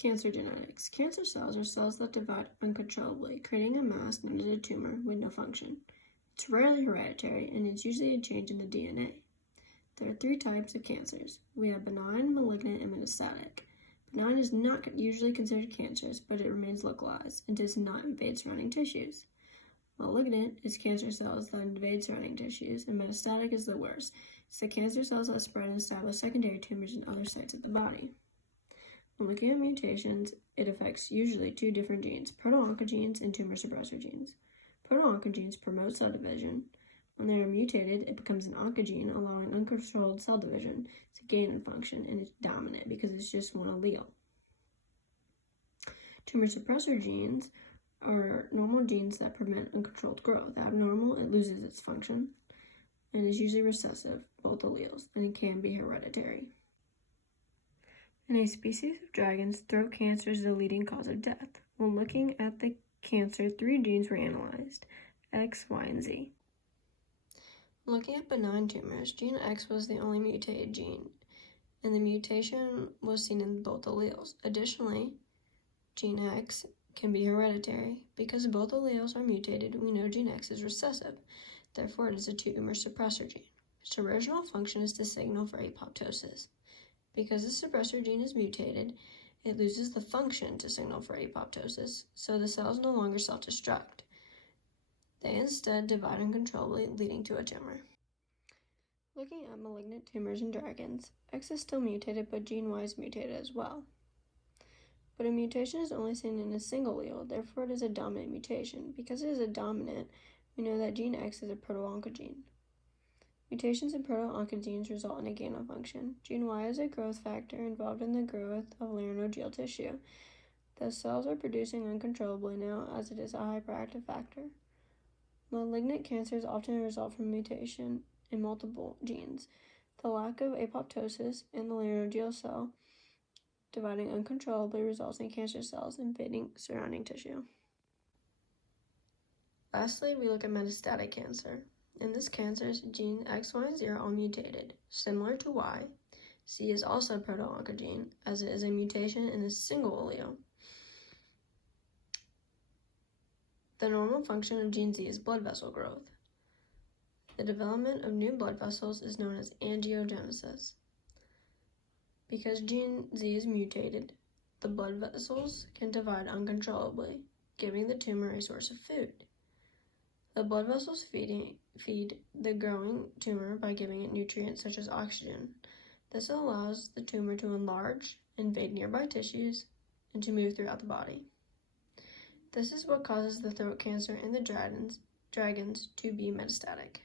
Cancer genetics. Cancer cells are cells that divide uncontrollably, creating a mass known as a tumor with no function. It's rarely hereditary, and it's usually a change in the DNA. There are three types of cancers. We have benign, malignant, and metastatic. Benign is not usually considered cancerous, but it remains localized and does not invade surrounding tissues. Malignant is cancer cells that invade surrounding tissues, and metastatic is the worst. It's the cancer cells that spread and establish secondary tumors in other sites of the body. When looking at mutations, it affects usually two different genes, proto-oncogenes and tumor suppressor genes. Proto-oncogenes promote cell division. When they are mutated, it becomes an oncogene, allowing uncontrolled cell division to gain in function, and it's dominant because it's just one allele. Tumor suppressor genes are normal genes that prevent uncontrolled growth. Abnormal, it loses its function, and is usually recessive, both alleles, and it can be hereditary. In a species of dragons, throat cancer is the leading cause of death. When looking at the cancer, three genes were analyzed, X, Y, and Z. Looking at benign tumors, gene X was the only mutated gene, and the mutation was seen in both alleles. Additionally, gene X can be hereditary. Because both alleles are mutated, we know gene X is recessive. Therefore, it is a tumor suppressor gene. Its original function is to signal for apoptosis. Because the suppressor gene is mutated, it loses the function to signal for apoptosis, so the cells no longer self-destruct. They instead divide uncontrollably, leading to a tumor. Looking at malignant tumors in dragons, X is still mutated, but gene Y is mutated as well. But a mutation is only seen in a single allele, therefore it is a dominant mutation. Because it is a dominant, we know that gene X is a proto-oncogene. Mutations in proto-oncogenes result in a gain of function. Gene Y is a growth factor involved in the growth of laryngeal tissue. The cells are producing uncontrollably now, as it is a hyperactive factor. Malignant cancers often result from mutation in multiple genes. The lack of apoptosis in the laryngeal cell dividing uncontrollably results in cancer cells invading surrounding tissue. Lastly, we look at metastatic cancer. In this cancer, gene X, Y, and Z are all mutated. Similar to Y, Z is also a proto-oncogene, as it is a mutation in a single allele. The normal function of gene Z is blood vessel growth. The development of new blood vessels is known as angiogenesis. Because gene Z is mutated, the blood vessels can divide uncontrollably, giving the tumor a source of food. The blood vessels feed the growing tumor by giving it nutrients such as oxygen. This allows the tumor to enlarge, invade nearby tissues, and to move throughout the body. This is what causes the throat cancer in the dragons to be metastatic.